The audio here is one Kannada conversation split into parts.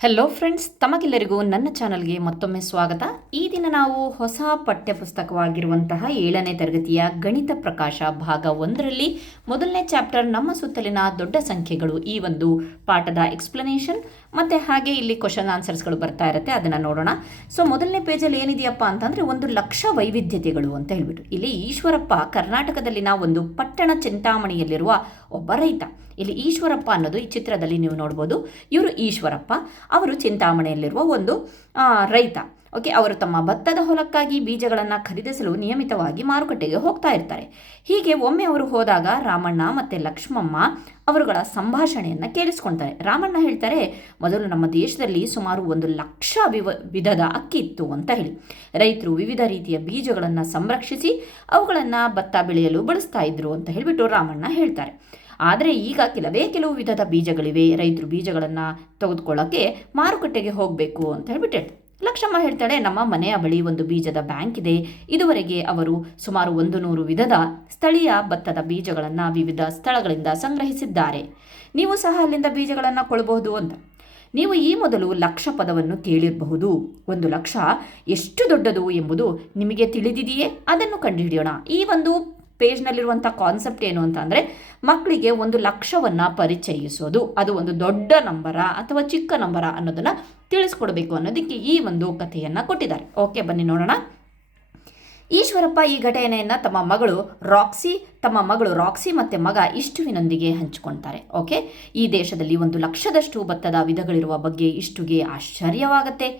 ಹೆಲೋ ಫ್ರೆಂಡ್ಸ್, ತಮಗೆಲ್ಲರಿಗೂ ನನ್ನ ಚಾನಲ್ಗೆ ಮತ್ತೊಮ್ಮೆ ಸ್ವಾಗತ. ಈ ದಿನ ನಾವು ಹೊಸ ಪಠ್ಯಪುಸ್ತಕವಾಗಿರುವಂತಹ 7ನೇ ತರಗತಿಯ ಗಣಿತ ಪ್ರಕಾಶ ಭಾಗ 1ರಲ್ಲಿ ಮೊದಲನೇ ಚಾಪ್ಟರ್ ನಮ್ಮ ಸುತ್ತಲಿನ ದೊಡ್ಡ ಸಂಖ್ಯೆಗಳು ಈ ಒಂದು ಪಾಠದ ಎಕ್ಸ್ಪ್ಲನೇಷನ್ ಮತ್ತು ಹಾಗೆ ಇಲ್ಲಿ ಕ್ವಶನ್ ಆನ್ಸರ್ಸ್ಗಳು ಬರ್ತಾ ಇರುತ್ತೆ, ಅದನ್ನು ನೋಡೋಣ. ಸೊ ಮೊದಲನೇ ಪೇಜಲ್ಲಿ ಏನಿದೆಯಪ್ಪ ಅಂತಂದರೆ 1,00,000 ವೈವಿಧ್ಯತೆಗಳು ಅಂತ ಹೇಳ್ಬಿಟ್ಟು ಇಲ್ಲಿ ಈಶ್ವರಪ್ಪ ಕರ್ನಾಟಕದಲ್ಲಿನ ಒಂದು ಪಟ್ಟಣ ಚಿಂತಾಮಣಿಯಲ್ಲಿರುವ ಒಬ್ಬ ರೈತ. ಇಲ್ಲಿ ಈಶ್ವರಪ್ಪ ಅನ್ನೋದು ಈ ಚಿತ್ರದಲ್ಲಿ ನೀವು ನೋಡ್ಬೋದು. ಇವರು ಈಶ್ವರಪ್ಪ, ಅವರು ಚಿಂತಾಮಣಿಯಲ್ಲಿರುವ ಒಂದು ರೈತ. ಓಕೆ, ಅವರು ತಮ್ಮ ಭತ್ತದ ಹೊಲಕ್ಕಾಗಿ ಬೀಜಗಳನ್ನು ಖರೀದಿಸಲು ನಿಯಮಿತವಾಗಿ ಮಾರುಕಟ್ಟೆಗೆ ಹೋಗ್ತಾ ಇರ್ತಾರೆ. ಹೀಗೆ ಒಮ್ಮೆ ಅವರು ಹೋದಾಗ ರಾಮಣ್ಣ ಮತ್ತು ಲಕ್ಷ್ಮಮ್ಮ ಅವರುಗಳ ಸಂಭಾಷಣೆಯನ್ನು ಕೇಳಿಸ್ಕೊಳ್ತಾರೆ. ರಾಮಣ್ಣ ಹೇಳ್ತಾರೆ, ಮೊದಲು ನಮ್ಮ ದೇಶದಲ್ಲಿ ಸುಮಾರು 1,00,000 ವಿಧದ ಅಕ್ಕಿ ಇತ್ತು ಅಂತ ಹೇಳಿ. ರೈತರು ವಿವಿಧ ರೀತಿಯ ಬೀಜಗಳನ್ನು ಸಂರಕ್ಷಿಸಿ ಅವುಗಳನ್ನು ಭತ್ತ ಬೆಳೆಯಲು ಬಳಸ್ತಾ ಇದ್ರು ಅಂತ ಹೇಳಿಬಿಟ್ಟು ರಾಮಣ್ಣ ಹೇಳ್ತಾರೆ. ಆದರೆ ಈಗ ಕೆಲವು ವಿಧದ ಬೀಜಗಳಿವೆ, ರೈತರು ಬೀಜಗಳನ್ನು ತೆಗೆದುಕೊಳ್ಳೋಕ್ಕೆ ಮಾರುಕಟ್ಟೆಗೆ ಹೋಗಬೇಕು ಅಂತ ಹೇಳ್ಬಿಟ್ಟು ಲಕ್ಷ್ಮಮ್ಮ ಹೇಳ್ತಾಳೆ, ನಮ್ಮ ಮನೆಯ ಬಳಿ ಒಂದು ಬೀಜದ ಬ್ಯಾಂಕ್ ಇದೆ. ಇದುವರೆಗೆ ಅವರು ಸುಮಾರು 100 ವಿಧದ ಸ್ಥಳೀಯ ಭತ್ತದ ಬೀಜಗಳನ್ನು ವಿವಿಧ ಸ್ಥಳಗಳಿಂದ ಸಂಗ್ರಹಿಸಿದ್ದಾರೆ. ನೀವು ಸಹ ಅಲ್ಲಿಂದ ಬೀಜಗಳನ್ನು ಕೊಳ್ಳಬಹುದು ಅಂತ. ನೀವು ಈ ಮೊದಲು ಲಕ್ಷ ಪದವನ್ನು ಕೇಳಿರಬಹುದು. 1,00,000 ಎಷ್ಟು ದೊಡ್ಡದು ಎಂಬುದು ನಿಮಗೆ ತಿಳಿದಿದೆಯೇ? ಅದನ್ನು ಕಂಡುಹಿಡಿಯೋಣ. ಈ ಒಂದು ಪೇಜ್ನಲ್ಲಿರುವಂಥ ಕಾನ್ಸೆಪ್ಟ್ ಏನು ಅಂತ ಅಂದರೆ, ಮಕ್ಕಳಿಗೆ 1,00,000ವನ್ನು ಪರಿಚಯಿಸೋದು, ಅದು ಒಂದು ದೊಡ್ಡ ನಂಬರ ಅಥವಾ ಚಿಕ್ಕ ನಂಬರ ಅನ್ನೋದನ್ನು ತಿಳಿಸ್ಕೊಡ್ಬೇಕು ಅನ್ನೋದಕ್ಕೆ ಈ ಒಂದು ಕಥೆಯನ್ನು ಕೊಟ್ಟಿದ್ದಾರೆ. ಓಕೆ, ಬನ್ನಿ ನೋಡೋಣ. ಈಶ್ವರಪ್ಪ ಈ ಘಟನೆಯನ್ನು ತಮ್ಮ ಮಗಳು ರಾಕ್ಸಿ ಮತ್ತು ಮಗ ಇಷ್ಟುವಿನೊಂದಿಗೆ ಹಂಚಿಕೊಳ್ತಾರೆ. ಓಕೆ, ಈ ದೇಶದಲ್ಲಿ 1,00,000ದಷ್ಟು ಭತ್ತದ ವಿಧಗಳಿರುವ ಬಗ್ಗೆ ಇಷ್ಟುಗೆ ಆಶ್ಚರ್ಯವಾಗುತ್ತೆ.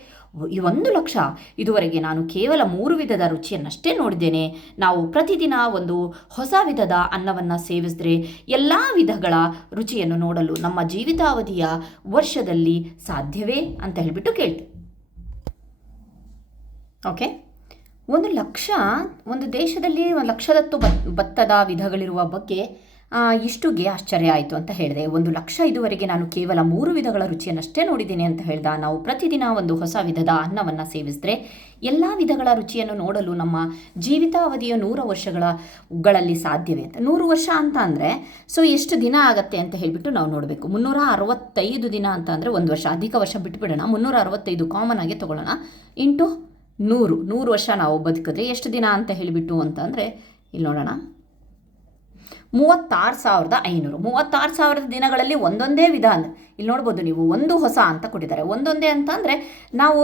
ಈ 1,00,000, ಇದುವರೆಗೆ ನಾನು ಕೇವಲ 3 ವಿಧದ ರುಚಿಯನ್ನಷ್ಟೇ ನೋಡಿದ್ದೇನೆ. ನಾವು ಪ್ರತಿದಿನ ಒಂದು ಹೊಸ ವಿಧದ ಅನ್ನವನ್ನು ಸೇವಿಸಿದ್ರೆ ಎಲ್ಲ ವಿಧಗಳ ರುಚಿಯನ್ನು ನೋಡಲು ನಮ್ಮ ಜೀವಿತಾವಧಿಯ ವರ್ಷದಲ್ಲಿ ಸಾಧ್ಯವೇ ಅಂತ ಹೇಳಿಬಿಟ್ಟು ಕೇಳ್ತೀವಿ. ಓಕೆ, 1,00,000, ಒಂದು ದೇಶದಲ್ಲಿ 1,00,000ದಷ್ಟು ಭತ್ತದ ವಿಧಗಳಿರುವ ಬಗ್ಗೆ ಇಷ್ಟುಗೆ ಆಶ್ಚರ್ಯ ಆಯಿತು ಅಂತ ಹೇಳಿದೆ. 1,00,000, ಇದುವರೆಗೆ ನಾನು ಕೇವಲ 3 ವಿಧಗಳ ರುಚಿಯನ್ನಷ್ಟೇ ನೋಡಿದ್ದೇನೆ ಅಂತ ಹೇಳ್ದ. ನಾವು ಪ್ರತಿದಿನ ಒಂದು ಹೊಸ ವಿಧದ ಅನ್ನವನ್ನು ಸೇವಿಸಿದ್ರೆ ಎಲ್ಲ ವಿಧಗಳ ರುಚಿಯನ್ನು ನೋಡಲು ನಮ್ಮ ಜೀವಿತಾವಧಿಯ 100 ವರ್ಷಗಳಲ್ಲಿ ಸಾಧ್ಯವೇ ಅಂತ. 100 ವರ್ಷ ಅಂತ ಅಂದರೆ ಸೊ ಎಷ್ಟು ದಿನ ಆಗತ್ತೆ ಅಂತ ಹೇಳಿಬಿಟ್ಟು ನಾವು ನೋಡಬೇಕು. 365 ದಿನ ಅಂತ ಅಂದರೆ 1 ವರ್ಷ, ಅಧಿಕ ವರ್ಷ ಬಿಟ್ಬಿಡೋಣ. 365 ಕಾಮನ್ ಆಗಿ ತೊಗೊಳ್ಳೋಣ, ಇಂಟು 100 ವರ್ಷ ನಾವು ಬದುಕಿದ್ರೆ ಎಷ್ಟು ದಿನ ಅಂತ ಹೇಳಿಬಿಟ್ಟು ಅಂತಂದರೆ ಇಲ್ಲಿ ನೋಡೋಣ, 36,500. 36,000 ದಿನಗಳಲ್ಲಿ ಒಂದೊಂದೇ ವಿಧ ಅಂದರೆ ಇಲ್ಲಿ ನೋಡ್ಬೋದು ನೀವು, ಒಂದು ಹೊಸ ಅಂತ ಕೊಟ್ಟಿದ್ದಾರೆ. ಒಂದೊಂದೇ ಅಂತ ಅಂದರೆ ನಾವು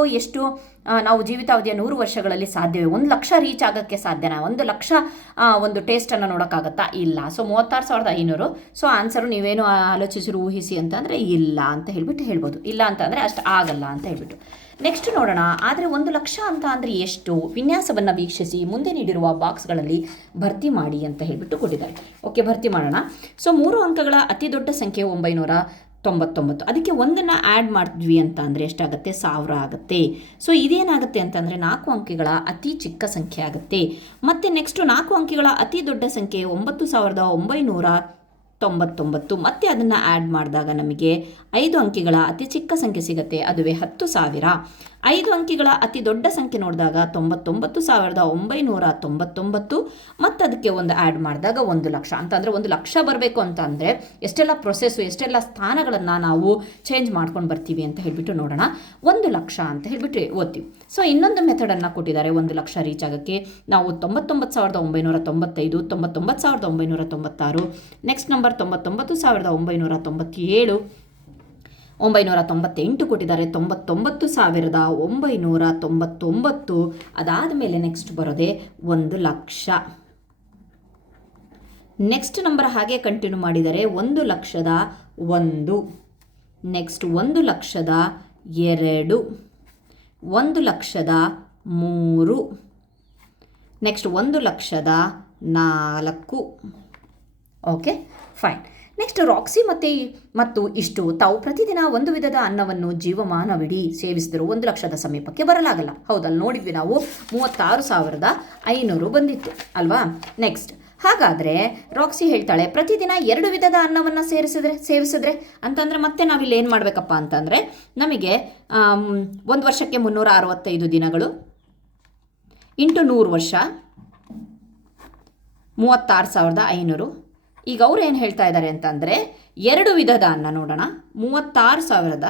ಜೀವಿತಾವಧಿಯ 100 ವರ್ಷಗಳಲ್ಲಿ ಸಾಧ್ಯವೇ? 1,00,000 ರೀಚ್ ಆಗೋಕ್ಕೆ ಸಾಧ್ಯನಾ? 1,00,000 ಒಂದು ಟೇಸ್ಟನ್ನು ನೋಡೋಕ್ಕಾಗತ್ತಾ? ಇಲ್ಲ. ಸೊ 36,500. ಸೊ ಆನ್ಸರು ನೀವೇನು ಆಲೋಚಿಸಿರು, ಊಹಿಸಿ ಅಂತಂದರೆ ಇಲ್ಲ ಅಂತ ಹೇಳ್ಬೋದು. ಇಲ್ಲ ಅಂತಂದರೆ ಅಷ್ಟು ಆಗಲ್ಲ ಅಂತ ಹೇಳ್ಬಿಟ್ಟು ನೆಕ್ಸ್ಟ್ ನೋಡೋಣ. ಆದರೆ 1,00,000 ಅಂತ ಅಂದರೆ ಎಷ್ಟು? ವಿನ್ಯಾಸವನ್ನು ವೀಕ್ಷಿಸಿ ಮುಂದೆ ನೀಡಿರುವ ಬಾಕ್ಸ್ಗಳಲ್ಲಿ ಭರ್ತಿ ಮಾಡಿ ಅಂತ ಹೇಳಿಬಿಟ್ಟು ಕೊಟ್ಟಿದ್ದಾರೆ. ಓಕೆ, ಭರ್ತಿ ಮಾಡೋಣ. ಸೊ 3 ಅಂಕಗಳ ಅತಿ ದೊಡ್ಡ ಸಂಖ್ಯೆ 999. ಅದಕ್ಕೆ 1ನ್ನು ಆ್ಯಡ್ ಮಾಡಿದ್ವಿ ಅಂತ ಅಂದರೆ ಎಷ್ಟಾಗುತ್ತೆ? 1000 ಆಗುತ್ತೆ. ಸೊ ಇದೇನಾಗುತ್ತೆ ಅಂತಂದರೆ 4 ಅಂಕೆಗಳ ಅತಿ ಚಿಕ್ಕ ಸಂಖ್ಯೆ ಆಗುತ್ತೆ. ಮತ್ತು ನೆಕ್ಸ್ಟು 4 ಅಂಕೆಗಳ ಅತಿ ದೊಡ್ಡ ಸಂಖ್ಯೆ 9,999. ಮತ್ತೆ ಅದನ್ನು ಆ್ಯಡ್ ಮಾಡಿದಾಗ ನಮಗೆ 5 ಅಂಕೆಗಳ ಅತಿ ಚಿಕ್ಕ ಸಂಖ್ಯೆ ಸಿಗುತ್ತೆ, ಅದುವೇ 10,000. 5 ಅಂಕೆಗಳ ಅತಿ ದೊಡ್ಡ ಸಂಖ್ಯೆ ನೋಡಿದಾಗ 99,999. ಮತ್ತು ಅದಕ್ಕೆ ಒಂದು ಆ್ಯಡ್ ಮಾಡಿದಾಗ 1,00,000 ಅಂತಂದರೆ 1,00,000 ಬರಬೇಕು ಅಂತ ಅಂದರೆ ಎಷ್ಟೆಲ್ಲ ಪ್ರೊಸೆಸ್ಸು, ಎಷ್ಟೆಲ್ಲ ಸ್ಥಾನಗಳನ್ನು ನಾವು ಚೇಂಜ್ ಮಾಡ್ಕೊಂಡು ಬರ್ತೀವಿ ಅಂತ ಹೇಳಿಬಿಟ್ಟು ನೋಡೋಣ. 1,00,000 ಅಂತ ಹೇಳಿಬಿಟ್ಟು ಓದ್ತೀವಿ. ಸೊ ಇನ್ನೊಂದು ಮೆಥಡನ್ನು ಕೊಟ್ಟಿದ್ದಾರೆ 1,00,000 ರೀಚ್ ಆಗೋಕ್ಕೆ. ನಾವು 99,995, 99,996, ನೆಕ್ಸ್ಟ್ ನಂಬರ್ 99,997, 998 ಕೊಟ್ಟಿದ್ದಾರೆ, 99,999. ಅದಾದ ಮೇಲೆ ನೆಕ್ಸ್ಟ್ ಬರೋದೇ 1,00,000. ನೆಕ್ಸ್ಟ್ ನಂಬರ್ ಹಾಗೆ ಕಂಟಿನ್ಯೂ ಮಾಡಿದರೆ 1,00,001, next 1,00,002, 1,00,003, next 1,00,004. Okay, fine. Next Roxy ಮತ್ತು ಇಷ್ಟು ತಾವು ಪ್ರತಿದಿನ ಒಂದು ವಿಧದ ಅನ್ನವನ್ನು ಜೀವಮಾನವಿಡೀ ಸೇವಿಸಿದರು 1,00,000ದ ಸಮೀಪಕ್ಕೆ ಬರಲಾಗಲ್ಲ. ಹೌದಲ್ಲ, ನೋಡಿದ್ವಿ ನಾವು 36,500 ಬಂದಿತ್ತು ಅಲ್ವಾ. ನೆಕ್ಸ್ಟ್, ಹಾಗಾದರೆ ರಾಕ್ಸಿ ಹೇಳ್ತಾಳೆ, ಪ್ರತಿದಿನ 2 ವಿಧದ ಅನ್ನವನ್ನು ಸೇವಿಸಿದ್ರೆ ಅಂತಂದರೆ ಮತ್ತೆ ನಾವಿಲ್ಲಿ ಏನು ಮಾಡಬೇಕಪ್ಪ ಅಂತಂದರೆ ನಮಗೆ 1 ವರ್ಷಕ್ಕೆ 365 ದಿನಗಳು ಇಂಟು 100 ವರ್ಷ 36,500. ಈಗ ಅವ್ರು ಏನು ಹೇಳ್ತಾ ಇದ್ದಾರೆ ಅಂತಂದರೆ 2 ವಿಧದ ಅನ್ನ ನೋಡೋಣ. 36,500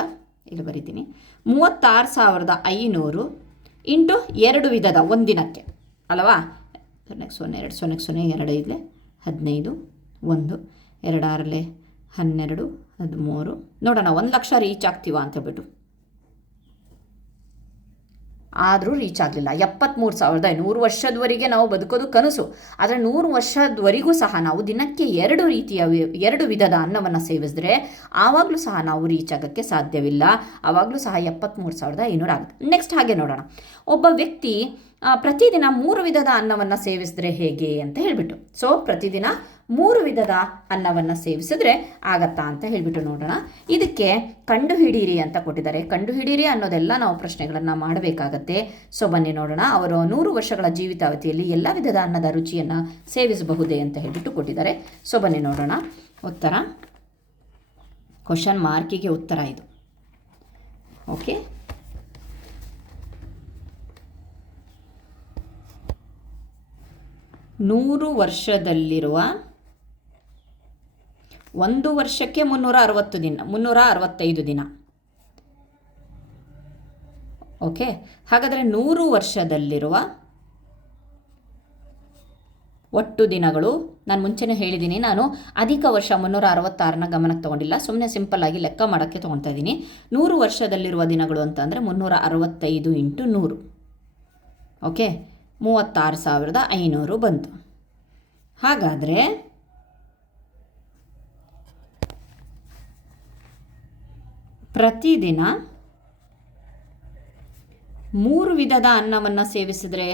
ಇಲ್ಲಿ ಬರಿತೀನಿ, 36,500 ಇಂಟು 2 ವಿಧದ ಒಂದಿನಕ್ಕೆ ಅಲ್ವಾ. 0 0 2 0 0 2 5 15 1 2 6 12 13 ನೋಡೋಣ 1,00,000 ರೀಚ್ ಆಗ್ತೀವಾ ಅಂತ ಹೇಳ್ಬಿಟ್ಟು. ಆದರೂ ರೀಚ್ ಆಗಲಿಲ್ಲ. 73,500 ವರ್ಷದವರೆಗೆ ನಾವು ಬದುಕೋದು ಕನಸು. ಆದರೆ 100 ವರ್ಷದವರೆಗೂ ಸಹ ನಾವು ದಿನಕ್ಕೆ 2 ವಿಧದ ಅನ್ನವನ್ನು ಸೇವಿಸಿದ್ರೆ ಆವಾಗಲೂ ಸಹ ನಾವು ರೀಚ್ ಆಗೋಕ್ಕೆ ಸಾಧ್ಯವಿಲ್ಲ. ಆವಾಗಲೂ ಸಹ 73,500 ಆಗುತ್ತೆ. ನೆಕ್ಸ್ಟ್ ಹಾಗೆ ನೋಡೋಣ, ಒಬ್ಬ ವ್ಯಕ್ತಿ ಪ್ರತಿದಿನ 3 ವಿಧದ ಅನ್ನವನ್ನು ಸೇವಿಸಿದ್ರೆ ಹೇಗೆ ಅಂತ ಹೇಳಿಬಿಟ್ಟು. ಸೊ ಪ್ರತಿದಿನ 3 ವಿಧದ ಅನ್ನವನ್ನು ಸೇವಿಸಿದ್ರೆ ಆಗತ್ತಾ ಅಂತ ಹೇಳಿಬಿಟ್ಟು ನೋಡೋಣ. ಇದಕ್ಕೆ ಕಂಡುಹಿಡೀರಿ ಅಂತ ಕೊಟ್ಟಿದ್ದಾರೆ. ಕಂಡುಹಿಡೀರಿ ಅನ್ನೋದೆಲ್ಲ ನಾವು ಪ್ರಶ್ನೆಗಳನ್ನು ಮಾಡಬೇಕಾಗತ್ತೆ. ಸೊ ಬನ್ನಿ ನೋಡೋಣ, ಅವರು 100 ವರ್ಷಗಳ ಜೀವಿತಾವಧಿಯಲ್ಲಿ ಎಲ್ಲ ವಿಧದ ಅನ್ನದ ರುಚಿಯನ್ನು ಸೇವಿಸಬಹುದೇ ಅಂತ ಹೇಳಿಬಿಟ್ಟು ಕೊಟ್ಟಿದ್ದಾರೆ. ಸೊ ಬನ್ನಿ ನೋಡೋಣ ಉತ್ತರ. ಕ್ವಶನ್ ಮಾರ್ಕಿಗೆ ಉತ್ತರ ಇದು. ಓಕೆ, ನೂರು ವರ್ಷದಲ್ಲಿರುವ 1 ವರ್ಷಕ್ಕೆ 365 ದಿನ. ಓಕೆ, ಹಾಗಾದರೆ 100 ವರ್ಷದಲ್ಲಿರುವ ಒಟ್ಟು ದಿನಗಳು, ನಾನು ಮುಂಚೆನೇ ಹೇಳಿದ್ದೀನಿ, ನಾನು ಅಧಿಕ ವರ್ಷ 366ನ ಗಮನಕ್ಕೆ ತೊಗೊಂಡಿಲ್ಲ, ಸುಮ್ಮನೆ ಸಿಂಪಲ್ಲಾಗಿ ಲೆಕ್ಕ ಮಾಡೋಕ್ಕೆ ತೊಗೊಳ್ತಾ ಇದ್ದೀನಿ. 100 ವರ್ಷದಲ್ಲಿರುವ ದಿನಗಳು ಅಂತಂದರೆ 365 ಇಂಟು 100. ಓಕೆ, 36,500 ಬಂತು. ಹಾಗಾದರೆ ಪ್ರತಿದಿನ 3 ವಿಧದ ಅನ್ನವನ್ನು ಸೇವಿಸಿದರೆ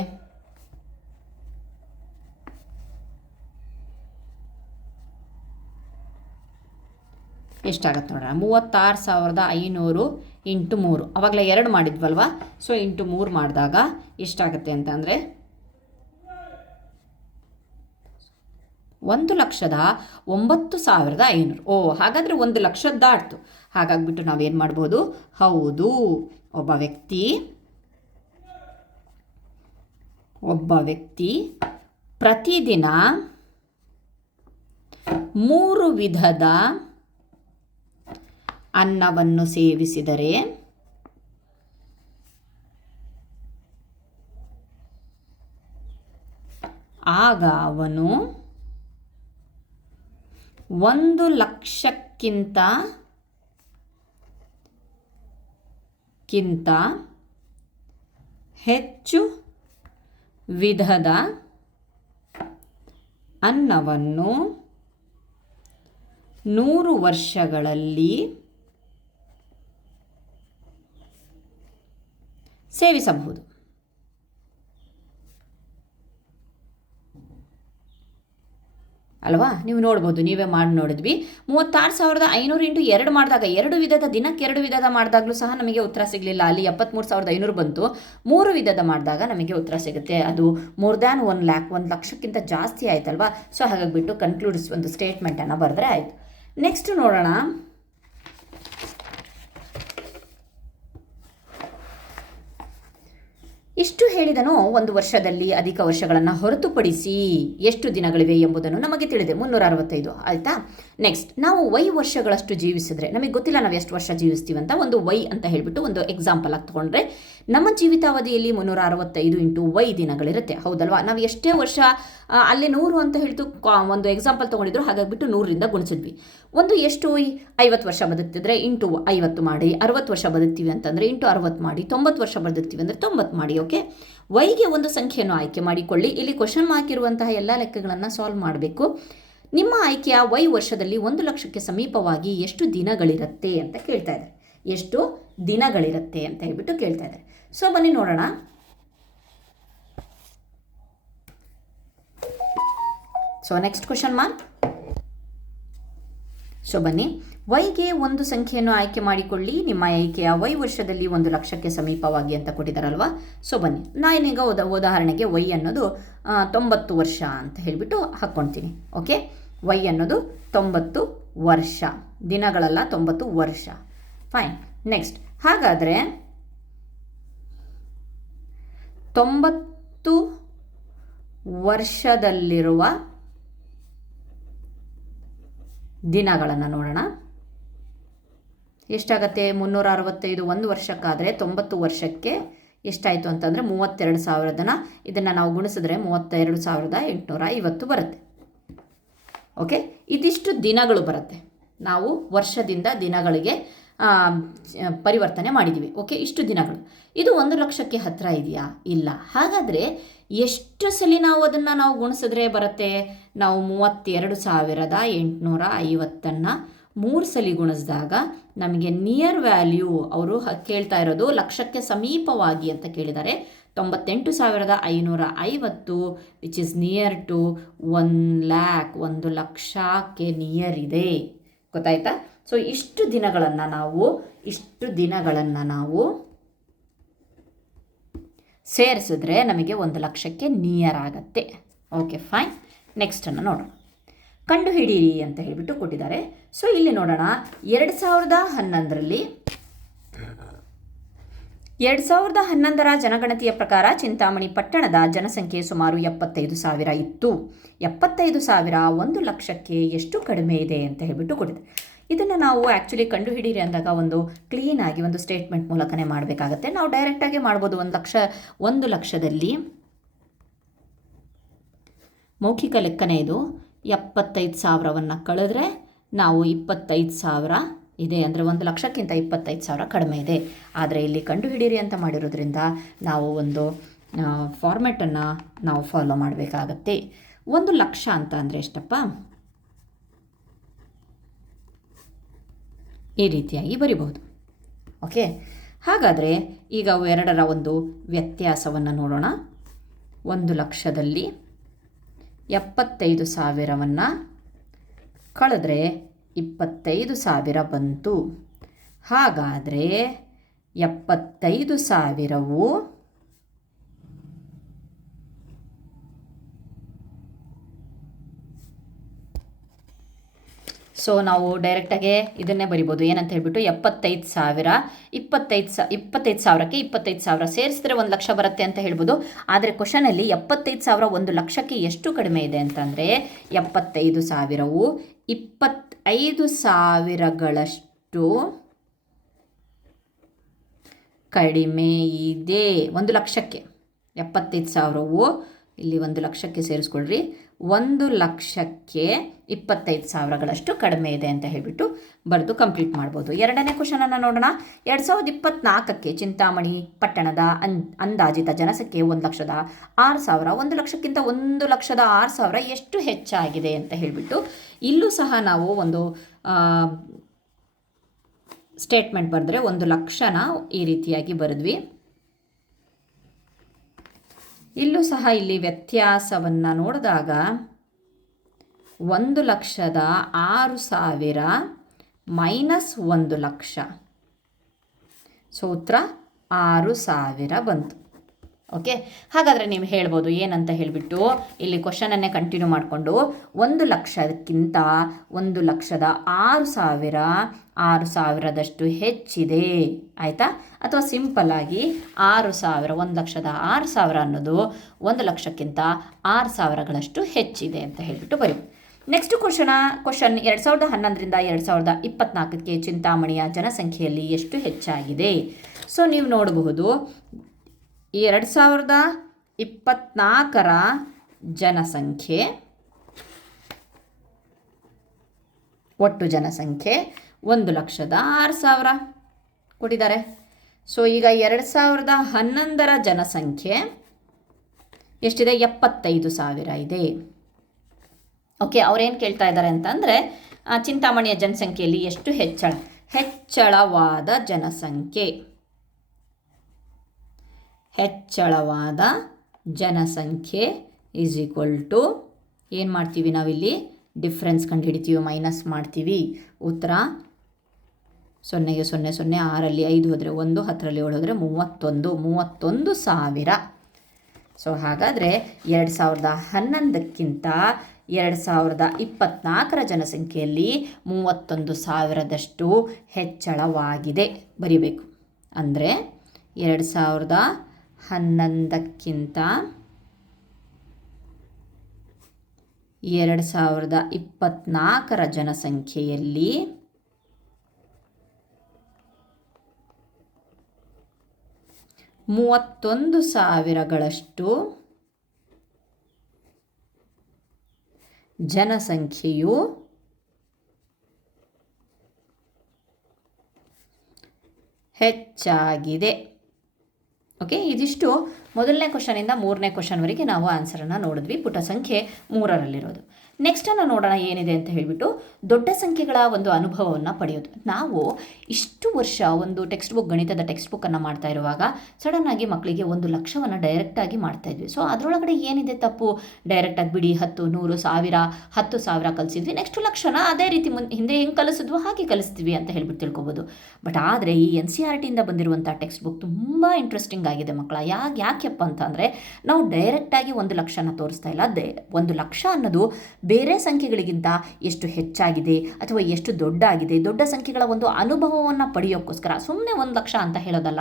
ಎಷ್ಟಾಗತ್ತೆ ನೋಡೋಣ. 36,500 ಇಂಟು 3, ಅವಾಗಲೇ 2 ಮಾಡಿದ್ವಲ್ವಾ. ಸೊ ಇಂಟು 3 ಮಾಡಿದಾಗ ಎಷ್ಟಾಗುತ್ತೆ ಅಂತಂದರೆ 1,09,500. ಓ, ಹಾಗಾದರೆ 1,00,000 ದಾಟ್ತು. ಹಾಗಾಗಿಬಿಟ್ಟು ನಾವೇನು ಮಾಡ್ಬೋದು, ಹೌದು, ಒಬ್ಬ ವ್ಯಕ್ತಿ ಪ್ರತಿದಿನ 3 ವಿಧದ ಅನ್ನವನ್ನು ಸೇವಿಸಿದರೆ ಆಗ ಅವನು 1,00,000ಕ್ಕಿಂತ ಹೆಚ್ಚು ವಿಧದ ಅನ್ನವನ್ನು 100 ವರ್ಷಗಳಲ್ಲಿ ಸೇವಿಸಬಹುದು. ಅಲ್ವಾ, ನೀವು ನೋಡ್ಬೋದು, ನೀವೇ ಮಾಡಿ ನೋಡಿದ್ವಿ. 36,500 ಇಂಟು 2 ಮಾಡಿದಾಗ 2 ವಿಧದ, ದಿನಕ್ಕೆ 2 ವಿಧದ ಮಾಡಿದಾಗಲೂ ಸಹ ನಮಗೆ ಉತ್ತರ ಸಿಗಲಿಲ್ಲ. ಅಲ್ಲಿ 73,500 ಬಂತು. 3 ವಿಧದ ಮಾಡಿದಾಗ ನಮಗೆ ಉತ್ತರ ಸಿಗುತ್ತೆ. ಅದು ಮೋರ್ ದ್ಯಾನ್ 1,00,000ಕ್ಕಿಂತ ಜಾಸ್ತಿ ಆಯ್ತಲ್ವಾ. ಸೊ ಹಾಗಾಗಿಬಿಟ್ಟು ಕನ್ಕ್ಲೂಡ್ಸ್ ಒಂದು ಸ್ಟೇಟ್ಮೆಂಟನ್ನು ಬರೆದ್ರೆ ಆಯಿತು. ನೆಕ್ಸ್ಟ್ ನೋಡೋಣ, ಇಷ್ಟು ಹೇಳಿದನು. 1 ವರ್ಷದಲ್ಲಿ ಅಧಿಕ ವರ್ಷಗಳನ್ನು ಹೊರತುಪಡಿಸಿ ಎಷ್ಟು ದಿನಗಳಿವೆ ಎಂಬುದನ್ನು ನಮಗೆ ತಿಳಿದೆ, 365 ಆಯಿತಾ. ನೆಕ್ಸ್ಟ್, ನಾವು ವೈ ವರ್ಷಗಳಷ್ಟು ಜೀವಿಸಿದ್ರೆ, ನಮಗೆ ಗೊತ್ತಿಲ್ಲ ನಾವು ಎಷ್ಟು ವರ್ಷ ಜೀವಿಸ್ತೀವಂತ. ಒಂದು ವೈ ಅಂತ ಹೇಳಿಬಿಟ್ಟು ಒಂದು ಎಕ್ಸಾಂಪಲ್ ಆಗಿ ತೊಗೊಂಡ್ರೆ, ನಮ್ಮ ಜೀವಿತಾವಧಿಯಲ್ಲಿ 365 ಇಂಟು ವೈ ದಿನಗಳಿರುತ್ತೆ, ಹೌದಲ್ವಾ. ನಾವು ಎಷ್ಟೇ ವರ್ಷ ಅಲ್ಲಿ 100 ಅಂತ ಹೇಳ್ತು ಒಂದು ಎಕ್ಸಾಂಪಲ್ ತೊಗೊಂಡಿದ್ರು, ಹಾಗಾಗಿಬಿಟ್ಟು 100ರಿಂದ ಗುಣಿಸಿದ್ವಿ. ಒಂದು ಎಷ್ಟು 50 ವರ್ಷ ಬದುಕ್ತಿದ್ರೆ ಇಂಟು 50 ಮಾಡಿ, 60 ವರ್ಷ ಬದುಕ್ತೀವಿ ಅಂತಂದರೆ ಇಂಟು 60 ಮಾಡಿ, 90 ವರ್ಷ ಬದುಕ್ತೀವಿ ಅಂದರೆ 90 ಮಾಡಿ. ಓಕೆ, ವೈಗೆ ಒಂದು ಸಂಖ್ಯೆಯನ್ನು ಆಯ್ಕೆ ಮಾಡಿಕೊಳ್ಳಿ. ಇಲ್ಲಿ ಕ್ವಶನ್ ಮಾರ್ಕ್ ಇರುವಂತಹ ಎಲ್ಲ ಲೆಕ್ಕಗಳನ್ನು ಸಾಲ್ವ್ ಮಾಡಬೇಕು. ನಿಮ್ಮ ಆಯ್ಕೆಯ ವೈ ವರ್ಷದಲ್ಲಿ 1,00,000ಕ್ಕೆ ಸಮೀಪವಾಗಿ ಎಷ್ಟು ದಿನಗಳಿರುತ್ತೆ ಅಂತ ಕೇಳ್ತಾ ಇದ್ದಾರೆ. ಎಷ್ಟು ದಿನಗಳಿರುತ್ತೆ ಅಂತ ಹೇಳ್ಬಿಟ್ಟು ಕೇಳ್ತಾ ಇದ್ದಾರೆ. ಸೊ ಬನ್ನಿ ನೋಡೋಣ. So next question mark. So ಬನ್ನಿ, ವೈಗೆ ಒಂದು ಸಂಖ್ಯೆಯನ್ನು ಆಯ್ಕೆ ಮಾಡಿಕೊಳ್ಳಿ. ನಿಮ್ಮ ಆಯ್ಕೆಯ ವೈ ವರ್ಷದಲ್ಲಿ 1,00,000ಕ್ಕೆ ಸಮೀಪವಾಗಿ ಅಂತ ಕೊಟ್ಟಿದ್ದಾರಲ್ವಾ. ಸೊ ಬನ್ನಿ, ನಾನೀಗ ಉದಾಹರಣೆಗೆ ವೈ ಅನ್ನೋದು 90 ವರ್ಷ ಅಂತ ಹೇಳಿಬಿಟ್ಟು ಹಾಕ್ಕೊಳ್ತೀನಿ. ಓಕೆ, ವೈ ಅನ್ನೋದು 90 ವರ್ಷ, ದಿನಗಳಲ್ಲ 90 ವರ್ಷ. ಫೈನ್. ನೆಕ್ಸ್ಟ್, ಹಾಗಾದರೆ 90 ವರ್ಷದಲ್ಲಿರುವ ದಿನಗಳನ್ನು ನೋಡೋಣ. ಎಷ್ಟಾಗತ್ತೆ? 365 ಒಂದು ವರ್ಷಕ್ಕಾದರೆ 90 ವರ್ಷಕ್ಕೆ ಎಷ್ಟಾಯಿತು ಅಂತಂದರೆ 32,000. ಇದನ್ನು ನಾವು ಗುಣಿಸಿದ್ರೆ 32,850 ಬರುತ್ತೆ. ಓಕೆ, ಇದಿಷ್ಟು ದಿನಗಳು ಬರುತ್ತೆ. ನಾವು ವರ್ಷದಿಂದ ದಿನಗಳಿಗೆ ಪರಿವರ್ತನೆ ಮಾಡಿದ್ದೀವಿ. ಓಕೆ, ಇಷ್ಟು ದಿನಗಳು. ಇದು 1,00,000ಕ್ಕೆ ಹತ್ತಿರ ಇದೆಯಾ? ಇಲ್ಲ. ಹಾಗಾದರೆ ಎಷ್ಟು ಸಲ ನಾವು ಅದನ್ನು ನಾವು ಗುಣಿಸಿದ್ರೆ ಬರುತ್ತೆ? ನಾವು 32,850 3 ಸಲ ಗುಣಿಸಿದಾಗ ನಮಗೆ ನಿಯರ್ ವ್ಯಾಲ್ಯೂ, ಅವರು ಕೇಳ್ತಾ ಇರೋದು ಲಕ್ಷಕ್ಕೆ ಸಮೀಪವಾಗಿ ಅಂತ ಕೇಳಿದ್ದಾರೆ. 98,550 ವಿಚ್ ಇಸ್ ನಿಯರ್ ಟು 1,00,000, 1,00,000ಕ್ಕೆ ನಿಯರ್ ಇದೆ. ಗೊತ್ತಾಯ್ತಾ? ಸೊ ಇಷ್ಟು ದಿನಗಳನ್ನು ನಾವು ಸೇರಿಸಿದ್ರೆ ನಮಗೆ 1,00,000ಕ್ಕೆ ನಿಯರ್ ಆಗತ್ತೆ. Okay, fine. ನೆಕ್ಸ್ಟನ್ನು ನೋಡೋಣ. ಕಂಡುಹಿಡಿಯಿರಿ ಅಂತ ಹೇಳಿಬಿಟ್ಟು ಕೊಟ್ಟಿದ್ದಾರೆ. ಸೊ ಇಲ್ಲಿ ನೋಡೋಣ. 2011ರ ಜನಗಣತಿಯ ಪ್ರಕಾರ ಚಿಂತಾಮಣಿ ಪಟ್ಟಣದ ಜನಸಂಖ್ಯೆ ಸುಮಾರು 75,000 ಇತ್ತು. 75,000 1,00,000ಕ್ಕೆ ಎಷ್ಟು ಕಡಿಮೆ ಇದೆ ಅಂತ ಹೇಳಿಬಿಟ್ಟು ಕೊಟ್ಟಿದೆ. ಇದನ್ನು ನಾವು ಆ್ಯಕ್ಚುಲಿ ಕಂಡುಹಿಡಿಯಿರಿ ಅಂದಾಗ ಒಂದು ಕ್ಲೀನಾಗಿ ಒಂದು ಸ್ಟೇಟ್ಮೆಂಟ್ ಮೂಲಕನೇ ಮಾಡಬೇಕಾಗತ್ತೆ. ನಾವು ಡೈರೆಕ್ಟಾಗಿ ಮಾಡ್ಬೋದು. 1,00,000ದಲ್ಲಿ ಮೌಖಿಕ ಲೆಕ್ಕನೇ ಇದು. 75,000ವನ್ನು ಕಳೆದ್ರೆ ನಾವು 25,000 ಇದೆ, ಅಂದರೆ 1,00,000ಕ್ಕಿಂತ 25,000 ಕಡಿಮೆ ಇದೆ. ಆದರೆ ಇಲ್ಲಿ ಕಂಡುಹಿಡಿಯಿರಿ ಅಂತ ಮಾಡಿರೋದ್ರಿಂದ ನಾವು ಒಂದು ಫಾರ್ಮ್ಯಾಟನ್ನು ನಾವು ಫಾಲೋ ಮಾಡಬೇಕಾಗತ್ತೆ. 1,00,000 ಅಂತ ಅಂದರೆ ಎಷ್ಟಪ್ಪ? ಈ ರೀತಿಯಾಗಿ ಬರಿಬಹುದು. ಓಕೆ, ಹಾಗಾದರೆ ಈಗ ಅವೆರಡರ ಒಂದು ವ್ಯತ್ಯಾಸವನ್ನು ನೋಡೋಣ. 1,00,000ದಲ್ಲಿ 75,000ವನ್ನು ಕಳೆದ್ರೆ 25,000 ಬಂತು. ಹಾಗಾದರೆ 75,000ವು ಸೊ ನಾವು ಡೈರೆಕ್ಟಾಗೆ ಇದನ್ನೇ ಬರಿಬೋದು. ಏನಂತ ಹೇಳ್ಬಿಟ್ಟು 75,000 25,000ಕ್ಕೆ 25,000 ಸೇರಿಸಿದ್ರೆ 1,00,000 ಬರುತ್ತೆ ಅಂತ ಹೇಳ್ಬೋದು. ಆದರೆ ಕ್ವಶನಲ್ಲಿ 75,000 1,00,000ಕ್ಕೆ ಎಷ್ಟು ಕಡಿಮೆ ಇದೆ ಅಂತಂದರೆ 75,000ವು 25,000ಗಳಷ್ಟು ಕಡಿಮೆ ಇದೆ 1,00,000ಕ್ಕೆ. 75,000ವು ಇಲ್ಲಿ 1,00,000ಕ್ಕೆ ಸೇರಿಸ್ಕೊಳ್ರಿ. 1,00,000ಕ್ಕೆ 25,000ಗಳಷ್ಟು ಕಡಿಮೆ ಇದೆ ಅಂತ ಹೇಳಿಬಿಟ್ಟು ಬರೆದು ಕಂಪ್ಲೀಟ್ ಮಾಡ್ಬೋದು. ಎರಡನೇ ಕ್ವಶನನ್ನು ನೋಡೋಣ. 2024ಕ್ಕೆ ಚಿಂತಾಮಣಿ ಪಟ್ಟಣದ ಅಂದಾಜಿತ ಜನಸಂಖ್ಯೆ 1,06,000. 1,00,000ಕ್ಕಿಂತ 1,06,000 ಎಷ್ಟು ಹೆಚ್ಚಾಗಿದೆ ಅಂತ ಹೇಳಿಬಿಟ್ಟು ಇಲ್ಲೂ ಸಹ ನಾವು ಒಂದು ಸ್ಟೇಟ್ಮೆಂಟ್ ಬರೆದ್ರೆ 1,00,000ನ ಈ ರೀತಿಯಾಗಿ ಬರೆದ್ವಿ. ಇಲ್ಲೂ ಸಹ ಇಲ್ಲಿ ವ್ಯತ್ಯಾಸವನ್ನು ನೋಡಿದಾಗ 1,06,000 ಮೈನಸ್ 1,00,000. ಸೊ ಉತ್ತರ 6,000 ಬಂತು. ಓಕೆ, ಹಾಗಾದರೆ ನೀವು ಹೇಳ್ಬೋದು ಏನಂತ ಹೇಳಿಬಿಟ್ಟು ಇಲ್ಲಿ ಕ್ವಶನನ್ನೇ ಕಂಟಿನ್ಯೂ ಮಾಡಿಕೊಂಡು 1,00,000ಕ್ಕಿಂತ 1,06,000 6,000ದಷ್ಟು ಹೆಚ್ಚಿದೆ, ಆಯಿತಾ? ಅಥವಾ ಸಿಂಪಲ್ಲಾಗಿ 6,000 1,06,000 ಅನ್ನೋದು 1,00,000ಕ್ಕಿಂತ 6,000ಗಳಷ್ಟು ಹೆಚ್ಚಿದೆ ಅಂತ ಹೇಳಿಬಿಟ್ಟು ಬರೀಬೋದು. ನೆಕ್ಸ್ಟ್ ಕ್ವಶನ್ 2011ರಿಂದ 2024ಕ್ಕೆ ಚಿಂತಾಮಣಿಯ ಜನಸಂಖ್ಯೆಯಲ್ಲಿ ಎಷ್ಟು ಹೆಚ್ಚಾಗಿದೆ? ಸೊ ನೀವು ನೋಡಬಹುದು 2024ರ ಜನಸಂಖ್ಯೆ, ಒಟ್ಟು ಜನಸಂಖ್ಯೆ 1,06,000 ಕೊಟ್ಟಿದ್ದಾರೆ. ಸೊ ಈಗ 2011ರ ಜನಸಂಖ್ಯೆ ಎಷ್ಟಿದೆ? 75,000 ಇದೆ. ಓಕೆ, ಅವ್ರೇನು ಕೇಳ್ತಾ ಇದ್ದಾರೆ ಅಂತಂದರೆ ಚಿಂತಾಮಣಿಯ ಜನಸಂಖ್ಯೆಯಲ್ಲಿ ಎಷ್ಟು ಹೆಚ್ಚಳವಾದ ಜನಸಂಖ್ಯೆ ಈಸ್ ಈಕ್ವಲ್ ಟು ಏನು ಮಾಡ್ತೀವಿ ನಾವಿಲ್ಲಿ? ಡಿಫ್ರೆನ್ಸ್ ಕಂಡುಹಿಡಿತೀವಿ, ಮೈನಸ್ ಮಾಡ್ತೀವಿ. ಉತ್ತರ 0ಗೆ 0 0, 6ರಲ್ಲಿ 5 ಹೋದರೆ 1, 10ರಲ್ಲಿ 7 ಹೋದರೆ 31,000. ಸೊ ಹಾಗಾದರೆ 2011ಕ್ಕಿಂತ 2024ರ ಜನಸಂಖ್ಯೆಯಲ್ಲಿ 31,000ದಷ್ಟು ಹೆಚ್ಚಳವಾಗಿದೆ ಬರೀಬೇಕು. ಅಂದರೆ 2011ಕ್ಕಿಂತ 2024ರ ಜನಸಂಖ್ಯೆಯಲ್ಲಿ 31,000ಗಳಷ್ಟು ಜನಸಂಖ್ಯೆಯು ಹೆಚ್ಚಾಗಿದೆ. ಓಕೆ, ಇದಿಷ್ಟು ಮೊದಲನೇ ಕ್ವಶನಿಂದ 3ನೇ ಕ್ವಶನ್ವರೆಗೆ ನಾವು ಆನ್ಸರನ್ನು ನೋಡಿದ್ವಿ. ಪುಟ ಸಂಖ್ಯೆ 3ರಲ್ಲಿರೋದು. ನೆಕ್ಸ್ಟನ್ನು ನೋಡೋಣ ಏನಿದೆ ಅಂತ ಹೇಳಿಬಿಟ್ಟು, ದೊಡ್ಡ ಸಂಖ್ಯೆಗಳ ಒಂದು ಅನುಭವವನ್ನು ಪಡೆಯೋದು. ನಾವು ಇಷ್ಟು ವರ್ಷ ಒಂದು ಟೆಕ್ಸ್ಟ್ ಬುಕ್, ಗಣಿತದ ಟೆಕ್ಸ್ಟ್ ಬುಕ್ಕನ್ನು ಮಾಡ್ತಾ ಇರುವಾಗ ಸಡನ್ನಾಗಿ ಮಕ್ಕಳಿಗೆ 1,00,000ವನ್ನು ಡೈರೆಕ್ಟಾಗಿ ಮಾಡ್ತಾಯಿದ್ವಿ. ಸೊ ಅದರೊಳಗಡೆ ಏನಿದೆ ತಪ್ಪು? ಡೈರೆಕ್ಟಾಗಿ ಬಿಡಿ 10, 100, 1000, 10,000 ಕಲಿಸಿದ್ವಿ, ನೆಕ್ಸ್ಟ್ ಲಕ್ಷನ ಅದೇ ರೀತಿ ಹಿಂದೆ ಹೆಂಗೆ ಕಲಿಸಿದ್ವು ಹಾಗೆ ಕಲಿಸ್ತೀವಿ ಅಂತ ಹೇಳ್ಬಿಟ್ಟು ತಿಳ್ಕೊಬೋದು. ಬಟ್ ಆದರೆ ಈ NCERTಯಿಂದ ಬಂದಿರುವಂಥ ಟೆಕ್ಸ್ಟ್ ಬುಕ್ ತುಂಬ ಇಂಟ್ರೆಸ್ಟಿಂಗ್ ಆಗಿದೆ ಮಕ್ಕಳ. ಯಾಕೆಪ್ಪ ಅಂತಂದರೆ, ನಾವು ಡೈರೆಕ್ಟಾಗಿ 1,00,000ನ ತೋರಿಸ್ತಾ ಇಲ್ಲ. 1,00,000 ಅನ್ನೋದು ಬೇರೆ ಸಂಖ್ಯೆಗಳಿಗಿಂತ ಎಷ್ಟು ಹೆಚ್ಚಾಗಿದೆ ಅಥವಾ ಎಷ್ಟು ದೊಡ್ಡಾಗಿದೆ, ದೊಡ್ಡ ಸಂಖ್ಯೆಗಳ ಒಂದು ಅನುಭವವನ್ನು ಪಡೆಯೋಕ್ಕೋಸ್ಕರ ಸುಮ್ಮನೆ 1,00,000 ಅಂತ ಹೇಳೋದಲ್ಲ.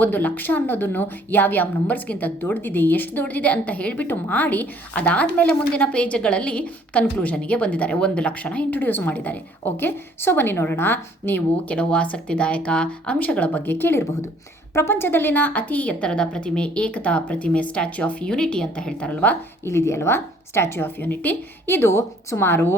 1,00,000 ಅನ್ನೋದನ್ನು ಯಾವ್ಯಾವ ನಂಬರ್ಸ್ಗಿಂತ ದೊಡ್ಡದಿದೆ, ಎಷ್ಟು ದೊಡ್ಡದಿದೆ ಅಂತ ಹೇಳಿಬಿಟ್ಟು ಮಾಡಿ, ಅದಾದಮೇಲೆ ಮುಂದಿನ ಪೇಜ್ಗಳಲ್ಲಿ ಕನ್ಕ್ಲೂಷನಿಗೆ ಬಂದಿದ್ದಾರೆ, 1,00,000ನ ಇಂಟ್ರೊಡ್ಯೂಸ್ ಮಾಡಿದ್ದಾರೆ. ಓಕೆ, ಸೊ ಬನ್ನಿ ನೋಡೋಣ. ನೀವು ಕೆಲವು ಆಸಕ್ತಿದಾಯಕ ಅಂಶಗಳ ಬಗ್ಗೆ ಕೇಳಿರಬಹುದು. ಪ್ರಪಂಚದಲ್ಲಿನ ಅತಿ ಎತ್ತರದ ಪ್ರತಿಮೆ ಏಕತಾ ಪ್ರತಿಮೆ, ಸ್ಟ್ಯಾಚ್ಯೂ ಆಫ್ ಯೂನಿಟಿ ಅಂತ ಹೇಳ್ತಾರಲ್ವ, ಇಲ್ಲಿದೆಯಲ್ವಾ ಸ್ಟ್ಯಾಚ್ಯೂ ಆಫ್ ಯೂನಿಟಿ. ಇದು ಸುಮಾರು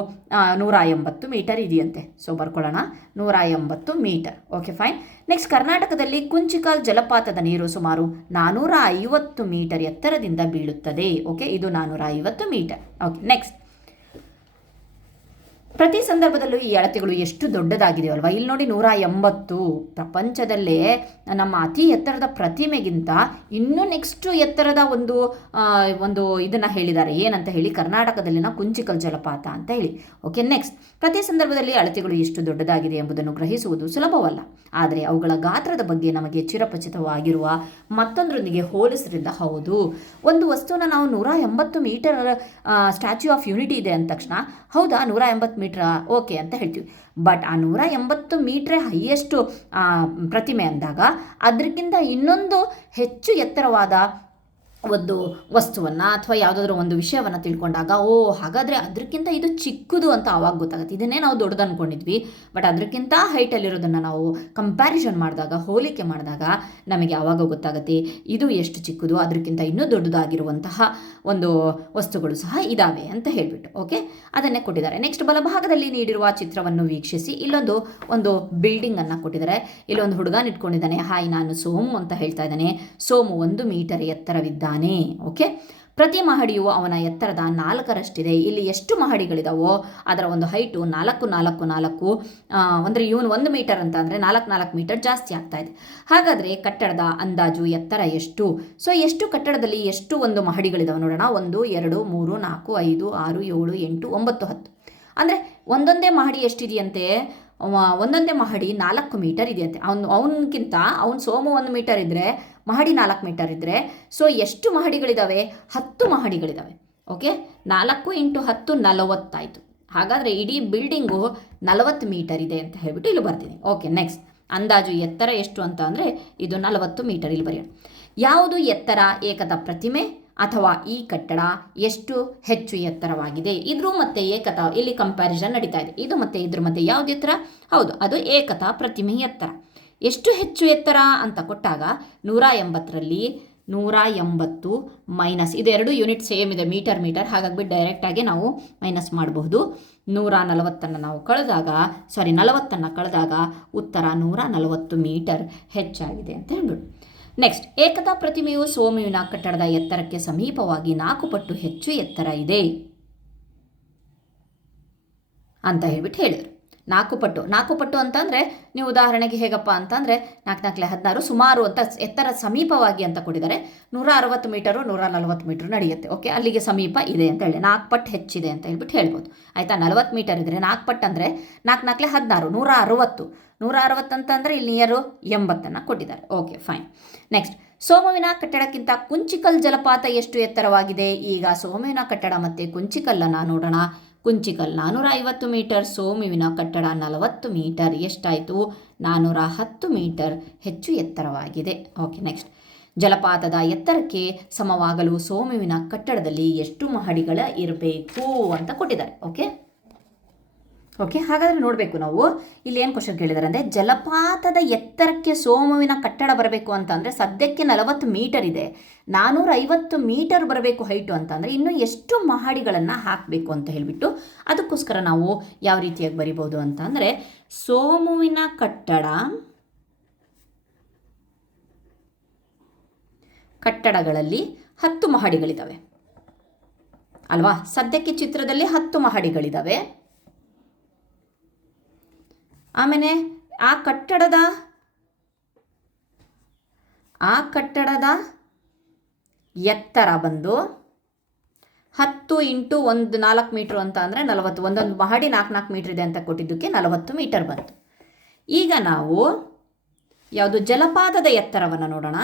180 ಮೀಟರ್ ಇದೆಯಂತೆ. ಸೊ ಬರ್ಕೊಳ್ಳೋಣ, 180 ಮೀಟರ್. Okay fine. ನೆಕ್ಸ್ಟ್, ಕರ್ನಾಟಕದಲ್ಲಿ ಕುಂಚಿಕಲ್ ಜಲಪಾತದ ನೀರು ಸುಮಾರು 450 ಮೀಟರ್ ಎತ್ತರದಿಂದ ಬೀಳುತ್ತದೆ. ಓಕೆ, ಇದು 450 ಮೀಟರ್. ಓಕೆ, ನೆಕ್ಸ್ಟ್, ಪ್ರತಿ ಸಂದರ್ಭದಲ್ಲೂ ಈ ಅಳತೆಗಳು ಎಷ್ಟು ದೊಡ್ಡದಾಗಿದೆಯಲ್ವಾ. ಇಲ್ಲಿ ನೋಡಿ 180. ಪ್ರಪಂಚದಲ್ಲೇ ನಮ್ಮ ಅತಿ ಎತ್ತರದ ಪ್ರತಿಮೆಗಿಂತ ಇನ್ನೂ ನೆಕ್ಸ್ಟ್ ಎತ್ತರದ ಒಂದು ಇದನ್ನು ಹೇಳಿದ್ದಾರೆ. ಏನಂತ ಹೇಳಿ, ಕರ್ನಾಟಕದಲ್ಲಿನ ಕುಂಚಿಕಲ್ ಜಲಪಾತ ಅಂತ ಹೇಳಿ. ಓಕೆ, ನೆಕ್ಸ್ಟ್, ಪ್ರತಿ ಸಂದರ್ಭದಲ್ಲಿ ಅಳತೆಗಳು ಎಷ್ಟು ದೊಡ್ಡದಾಗಿದೆ ಎಂಬುದನ್ನು ಗ್ರಹಿಸುವುದು ಸುಲಭವಲ್ಲ. ಆದರೆ ಅವುಗಳ ಗಾತ್ರದ ಬಗ್ಗೆ ನಮಗೆ ಚಿರಪರಿಚಿತವಾಗಿರುವ ಮತ್ತೊಂದರೊಂದಿಗೆ ಹೋಲಿಸರಿಂದ ಹೌದು. ಒಂದು ವಸ್ತುವನ್ನು ನಾವು 180 ಮೀಟರ್ ಸ್ಟ್ಯಾಚ್ಯೂ ಆಫ್ ಯೂನಿಟಿ ಇದೆ ಅಂದ ತಕ್ಷಣ, ಹೌದಾ 180 ಮೀಟ್ರಾ ಓಕೆ ಅಂತ ಹೇಳ್ತೀವಿ. ಬಟ್ ಆ 180 ಮೀಟ್ರೇ ಹೈಯೆಸ್ಟು ಪ್ರತಿಮೆ ಅಂದಾಗ ಅದಕ್ಕಿಂತ ಇನ್ನೊಂದು ಹೆಚ್ಚು ಎತ್ತರವಾದ ಒಂದು ವಸ್ತುವನ್ನು ಅಥವಾ ಯಾವುದಾದ್ರೂ ಒಂದು ವಿಷಯವನ್ನು ತಿಳ್ಕೊಂಡಾಗ, ಹಾಗಾದರೆ ಅದಕ್ಕಿಂತ ಇದು ಚಿಕ್ಕದು ಅಂತ ಆವಾಗ ಗೊತ್ತಾಗುತ್ತೆ. ಇದನ್ನೇ ನಾವು ದೊಡ್ಡದು ಅಂದ್ಕೊಂಡಿದ್ವಿ, ಬಟ್ ಅದಕ್ಕಿಂತ ಹೈಟಲ್ಲಿರೋದನ್ನು ನಾವು ಕಂಪ್ಯಾರಿಸನ್ ಮಾಡಿದಾಗ, ಹೋಲಿಕೆ ಮಾಡಿದಾಗ ನಮಗೆ ಆವಾಗ ಗೊತ್ತಾಗುತ್ತೆ ಇದು ಎಷ್ಟು ಚಿಕ್ಕದು, ಅದಕ್ಕಿಂತ ಇನ್ನೂ ದೊಡ್ಡದಾಗಿರುವಂತಹ ಒಂದು ವಸ್ತುಗಳು ಸಹ ಇದ್ದಾವೆ ಅಂತ ಹೇಳಿಬಿಟ್ಟು. ಓಕೆ, ಅದನ್ನೇ ಕೊಟ್ಟಿದ್ದಾರೆ. ನೆಕ್ಸ್ಟ್, ಬಲಭಾಗದಲ್ಲಿ ನೀಡಿರುವ ಚಿತ್ರವನ್ನು ವೀಕ್ಷಿಸಿ. ಒಂದು ಬಿಲ್ಡಿಂಗನ್ನು ಕೊಟ್ಟಿದ್ದಾರೆ. ಇಲ್ಲೊಂದು ಹುಡುಗ ನಿಂತ್ಕೊಂಡಿದ್ದಾನೆ. ಹಾಯ್, ನಾನು ಸೋಮು ಅಂತ ಹೇಳ್ತಾ ಇದ್ದಾನೆ. ಸೋಮು 1 ಮೀಟರ್ ಎತ್ತರವಿದ್ದಾನೆ. ಓಕೆ, ಪ್ರತಿ ಮಹಡಿಯು ಅವನ ಎತ್ತರದ 4ರಷ್ಟಿದೆ. ಇಲ್ಲಿ ಎಷ್ಟು ಮಹಡಿಗಳಿದಾವೋ ಅದರ ಒಂದು ಹೈಟು 4 4 4 ಅಂದರೆ ಇವನು 1 ಮೀಟರ್ ಅಂತ ಅಂದರೆ 4 4 ಮೀಟರ್ ಜಾಸ್ತಿ ಆಗ್ತಾ ಇದೆ. ಹಾಗಾದರೆ ಕಟ್ಟಡದ ಅಂದಾಜು ಎತ್ತರ ಎಷ್ಟು? ಸೊ ಎಷ್ಟು ಕಟ್ಟಡದಲ್ಲಿ ಎಷ್ಟು ಒಂದು ಮಹಡಿಗಳಿದಾವೆ ನೋಡೋಣ. 1 2 3 4 5 6 7 8 9 10. ಅಂದರೆ ಒಂದೊಂದೇ ಮಹಡಿ ಎಷ್ಟಿದೆಯಂತೆ? ಒಂದೊಂದೇ ಮಹಡಿ 4 ಮೀಟರ್ ಇದೆಯಂತೆ. ಅವನಿಗಿಂತ ಸೋಮು 1 ಮೀಟರ್ ಇದ್ದರೆ, ಮಹಡಿ 4 ಮೀಟರ್ ಇದ್ದರೆ, ಸೊ ಎಷ್ಟು ಮಹಡಿಗಳಿದ್ದಾವೆ? 10 ಮಹಡಿಗಳಿದ್ದಾವೆ. ಓಕೆ, 4 × 10 40 ಆಯಿತು. ಹಾಗಾದರೆ ಇಡೀ ಬಿಲ್ಡಿಂಗು 40 ಮೀಟರ್ ಇದೆ ಅಂತ ಹೇಳ್ಬಿಟ್ಟು ಇಲ್ಲಿ ಬರ್ತೀನಿ. ಓಕೆ, ನೆಕ್ಸ್ಟ್, ಅಂದಾಜು ಎತ್ತರ ಎಷ್ಟು ಅಂತ ಅಂದರೆ ಇದು 40 ಮೀಟರ್. ಇಲ್ಲಿ ಬರೆಯೋಣ. ಯಾವುದು ಎತ್ತರ? ಏಕತಾ ಪ್ರತಿಮೆ ಅಥವಾ ಈ ಕಟ್ಟಡ ಎಷ್ಟು ಹೆಚ್ಚು ಎತ್ತರವಾಗಿದೆ? ಇದ್ರ ಮತ್ತೆ ಏಕತಾ ಇಲ್ಲಿ ಕಂಪ್ಯಾರಿಸನ್ ನಡೀತಾ ಇದೆ. ಇದು ಮತ್ತೆ ಇದ್ರ ಮಧ್ಯೆ ಯಾವುದು ಎತ್ತರ? ಹೌದು, ಅದು ಏಕತಾ ಪ್ರತಿಮೆ ಎತ್ತರ. ಎಷ್ಟು ಹೆಚ್ಚು ಎತ್ತರ ಅಂತ ಕೊಟ್ಟಾಗ 180ರಲ್ಲಿ 180 ಮೈನಸ್, ಇದೆರಡು ಯೂನಿಟ್ ಸೇಮ್ ಇದೆ, ಮೀಟರ್. ಹಾಗಾಗಿ ಡೈರೆಕ್ಟಾಗಿ ನಾವು ಮೈನಸ್ ಮಾಡಬಹುದು. 140 ನಾವು ಕಳೆದಾಗ 40 ಕಳೆದಾಗ ಉತ್ತರ 140 ಮೀಟರ್ ಹೆಚ್ಚಾಗಿದೆ ಅಂತ ಹೇಳ್ಬಿಟ್ಟು. ನೆಕ್ಸ್ಟ್, ಏಕತಾ ಪ್ರತಿಮೆಯು ಸೋಮುವಿನ ಕಟ್ಟಡದ ಎತ್ತರಕ್ಕೆ ಸಮೀಪವಾಗಿ 4 ಪಟ್ಟು ಹೆಚ್ಚು ಎತ್ತರ ಇದೆ ಅಂತ ಹೇಳ್ಬಿಟ್ಟು ಹೇಳಿದರು. 4 ಪಟ್ಟು ಅಂತಂದರೆ ನೀವು ಉದಾಹರಣೆಗೆ ಹೇಗಪ್ಪ ಅಂತಂದರೆ 4 4 16 ಸುಮಾರು ಅಂತ ಎತ್ತರ ಸಮೀಪವಾಗಿ ಅಂತ ಕೊಟ್ಟಿದ್ದಾರೆ. 160 ಮೀಟರು 140 ಮೀಟರ್ ನಡೆಯುತ್ತೆ. ಓಕೆ, ಅಲ್ಲಿಗೆ ಸಮೀಪ ಇದೆ ಅಂತ ಹೇಳಿ 4 ಪಟ್ಟು ಹೆಚ್ಚಿದೆ ಅಂತ ಹೇಳ್ಬಿಟ್ಟು ಹೇಳ್ಬೋದು. ಆಯಿತಾ, 40 ಮೀಟರ್ ಇದ್ದರೆ 4 ಪಟ್ಟು ಅಂದರೆ 4 4 16 160 ಅಂತಂದರೆ ಇಲ್ಲಿ ನಿಯರು 80 ಕೊಟ್ಟಿದ್ದಾರೆ. Okay fine. ನೆಕ್ಸ್ಟ್, ಸೋಮುವಿನ ಕಟ್ಟಡಕ್ಕಿಂತ ಕುಂಚಿಕಲ್ ಜಲಪಾತ ಎಷ್ಟು ಎತ್ತರವಾಗಿದೆ? ಈಗ ಸೋಮುವಿನ ಕಟ್ಟಡ ಮತ್ತು ಕುಂಚಿಕಲ್ಲನ್ನು ನೋಡೋಣ. ಕುಂಚಿಕಲ್ 450 ಮೀಟರ್, ಸೋಮುವಿನ ಕಟ್ಟಡ 40 ಮೀಟರ್. ಎಷ್ಟಾಯಿತು? 410 ಮೀಟರ್ ಹೆಚ್ಚು ಎತ್ತರವಾಗಿದೆ. ಓಕೆ, ನೆಕ್ಸ್ಟ್, ಜಲಪಾತದ ಎತ್ತರಕ್ಕೆ ಸಮವಾಗಲು ಸೋಮುವಿನ ಕಟ್ಟಡದಲ್ಲಿ ಎಷ್ಟು ಮಹಡಿಗಳ ಇರಬೇಕು ಅಂತ ಕೊಟ್ಟಿದ್ದಾರೆ. ಓಕೆ, ಓಕೆ, ಹಾಗಾದರೆ ನೋಡಬೇಕು ನಾವು ಇಲ್ಲಿ ಏನು ಕ್ವಶನ್ ಕೇಳಿದ್ದಾರೆ ಅಂದರೆ, ಜಲಪಾತದ ಎತ್ತರಕ್ಕೆ ಸೋಮುವಿನ ಕಟ್ಟಡ ಬರಬೇಕು ಅಂತಂದರೆ ಸದ್ಯಕ್ಕೆ 40 ಮೀಟರ್ ಇದೆ, 450 ಮೀಟರ್ ಬರಬೇಕು ಹೈಟು ಅಂತಂದರೆ ಇನ್ನು ಎಷ್ಟು ಮಹಡಿಗಳನ್ನು ಹಾಕಬೇಕು ಅಂತ ಹೇಳಿಬಿಟ್ಟು, ಅದಕ್ಕೋಸ್ಕರ ನಾವು ಯಾವ ರೀತಿಯಾಗಿ ಬರಿಬೋದು ಅಂತಂದರೆ, ಸೋಮುವಿನ ಕಟ್ಟಡಗಳಲ್ಲಿ 10 ಮಹಡಿಗಳಿದ್ದಾವೆ ಅಲ್ವಾ. ಸದ್ಯಕ್ಕೆ ಚಿತ್ರದಲ್ಲಿ 10 ಮಹಡಿಗಳಿದ್ದಾವೆ. ಆಮೇಲೆ ಆ ಕಟ್ಟಡದ ಎತ್ತರ ಬಂದು 10 ಇಂಟು 4 ಮೀಟ್ರು ಅಂತ ಅಂದರೆ 40. ಒಂದೊಂದು ಮಹಡಿ 4 ಮೀಟ್ರ್ ಇದೆ ಅಂತ ಕೊಟ್ಟಿದ್ದಕ್ಕೆ 40 ಮೀಟರ್ ಬಂತು. ಈಗ ನಾವು ಯಾವುದು ಜಲಪಾತದ ಎತ್ತರವನ್ನು ನೋಡೋಣ.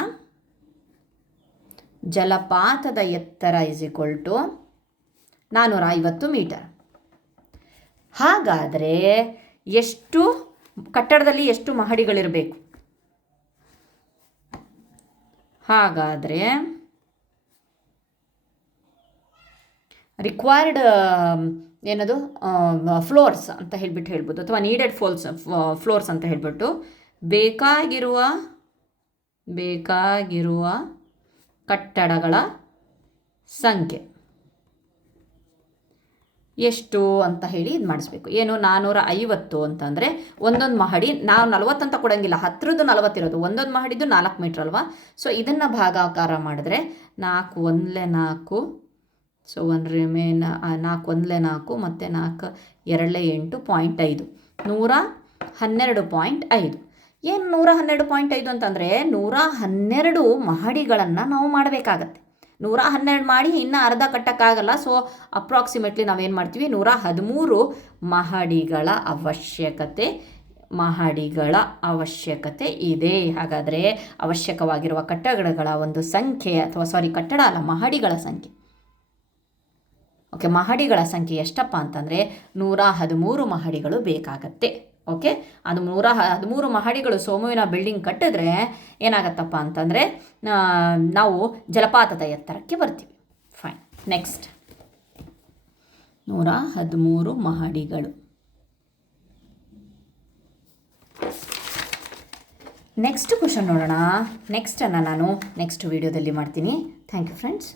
ಜಲಪಾತದ ಎತ್ತರ = 450 ಮೀಟರ್. ಹಾಗಾದರೆ ಎಷ್ಟು ಕಟ್ಟಡದಲ್ಲಿ ಎಷ್ಟು ಮಹಡಿಗಳಿರಬೇಕು? ಹಾಗಾದರೆ ರಿಕ್ವೈರ್ಡ್ ಏನದು ಫ್ಲೋರ್ಸ್ ಅಂತ ಹೇಳ್ಬೋದು, ಅಥವಾ ನೀಡೆಡ್ ಫ್ಲೋರ್ಸ್ ಅಂತ ಹೇಳ್ಬಿಟ್ಟು ಬೇಕಾಗಿರುವ ಕಟ್ಟಡಗಳ ಸಂಖ್ಯೆ ಎಷ್ಟು ಅಂತ ಹೇಳಿ ಇದು ಮಾಡಿಸ್ಬೇಕು. ಏನು 450 ಅಂತಂದರೆ ಒಂದೊಂದು ಮಹಡಿ ನಾವು 40 ಅಂತ ಕೊಡೋಂಗಿಲ್ಲ, 10ರದ್ದು 40 ಇರೋದು, ಒಂದೊಂದು ಮಹಡಿದು 4 ಮೀಟ್ರ್ ಅಲ್ವಾ. ಸೊ ಇದನ್ನು ಭಾಗಾಕಾರ ಮಾಡಿದ್ರೆ 4 1 4, ಸೊ 1 ರಿಮೇನ್ 4 1 4 ಮತ್ತು 4 2 8, 0.5, 112.5. ಏನು 112.5 ಅಂತಂದರೆ 112 ಮಹಡಿಗಳನ್ನು ನಾವು ಮಾಡಬೇಕಾಗತ್ತೆ. 112 ಮಾಡಿ ಇನ್ನು ಅರ್ಧ ಕಟ್ಟಕ್ಕಾಗಲ್ಲ. ಸೊ ಅಪ್ರಾಕ್ಸಿಮೇಟ್ಲಿ ನಾವೇನು ಮಾಡ್ತೀವಿ, 113 ಮಹಡಿಗಳ ಅವಶ್ಯಕತೆ ಇದೆ. ಹಾಗಾದರೆ ಅವಶ್ಯಕವಾಗಿರುವ ಕಟ್ಟಡಗಳ ಒಂದು ಸಂಖ್ಯೆ, ಅಥವಾ ಕಟ್ಟಡ ಅಲ್ಲ, ಮಹಡಿಗಳ ಸಂಖ್ಯೆ. ಓಕೆ, ಮಹಡಿಗಳ ಸಂಖ್ಯೆ ಎಷ್ಟಪ್ಪ ಅಂತಂದರೆ 113 ಮಹಡಿಗಳು ಬೇಕಾಗತ್ತೆ. ಓಕೆ, ಅದು 113 ಮಹಡಿಗಳು ಸೋಮುವಿನ ಬಿಲ್ಡಿಂಗ್ ಕಟ್ಟಿದ್ರೆ ಏನಾಗತ್ತಪ್ಪ ಅಂತಂದರೆ ನಾವು ಜಲಪಾತದ ಎತ್ತರಕ್ಕೆ ಬರ್ತೀವಿ. ಫೈನ್. ನೆಕ್ಸ್ಟ್ 113 ಮಹಡಿಗಳು. ನೆಕ್ಸ್ಟ್ ಕ್ವಶನ್ ನೋಡೋಣ. ನೆಕ್ಸ್ಟನ್ನು ನಾನು ನೆಕ್ಸ್ಟ್ ವಿಡಿಯೋದಲ್ಲಿ ಮಾಡ್ತೀನಿ. Thank you friends.